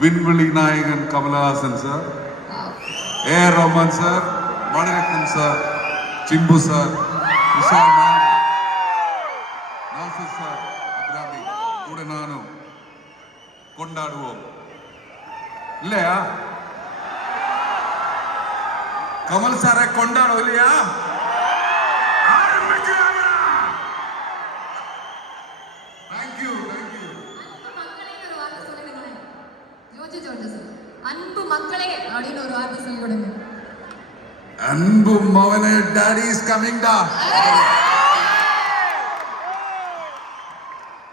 വിൻവിളി നായകൻ Kamal Haasan sir, A Rahman sir, Mani Ratnam sir, Simbu sir, Vishal ma'am, Nassar sir, Abhirami കൂടെ നാനും കൊണ്ടാടുവോം இல்லையா? கமல் சாரை கொண்டாடும் இல்லையா? Thank you thank you. அன்பு மக்களே அப்படின்னு ஒரு வார்த்தை சொல்லி கொடுங்க. அன்பு மவனே, டாடி இஸ் கமிங் டா.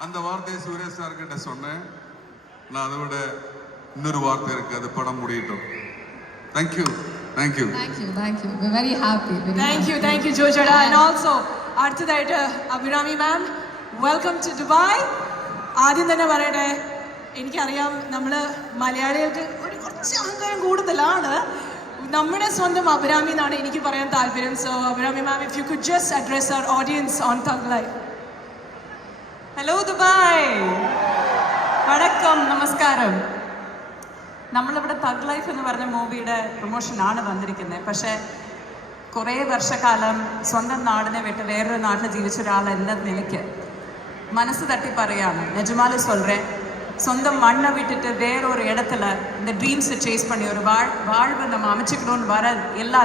அந்த வார்த்தையை சுரேஷ் சார் கிட்ட சொன்னேன். நான் அதை விட இன்னொரு வார்த்தை இருக்கு, அது படம் முடியட்டும். Thank you thank you thank you very happy. Thank you ജോജോടാ. ആൻഡ് ഓൾസോ അടുത്തതായിട്ട് Abhirami ma'am, welcome to Dubai. ആദ്യം തന്നെ പറയട്ടെ, എനിക്കറിയാം നമ്മൾ മലയാളികൾക്ക് ഒരു കുറച്ച് അഹങ്കാരം കൂടുതലാണ്. നമ്മുടെ സ്വന്തം അഭിരാമി എന്നാണ് എനിക്ക് പറയാൻ താല്പര്യം. So Abhirami ma'am, if you could just address our audience on Thug Life. Hello Dubai, വണക്കം, നമസ്കാരം. നമ്മളിവിടെ തഗ് ലൈഫ് എന്ന് പറഞ്ഞ മൂവിയുടെ പ്രൊമോഷനാണ് വന്നിരിക്കുന്നത്. പക്ഷേ കുറേ വർഷക്കാലം സ്വന്തം നാടിനെ വിട്ട് വേറൊരു നാട്ടിൽ ജീവിച്ച ഒരാൾ എന്ന നിലയ്ക്ക് മനസ്സ് തട്ടി പറയാണ്, நிஜமாலே சொல்கிறேன், சொந்தம் மண்ணை விட்டுட்டு வேறொரு இடத்துல இந்த ட்ரீம்ஸை சேஸ் பண்ணி ஒரு வாழ்வை நம்ம அமைச்சுக்கணும்னு வர எல்லா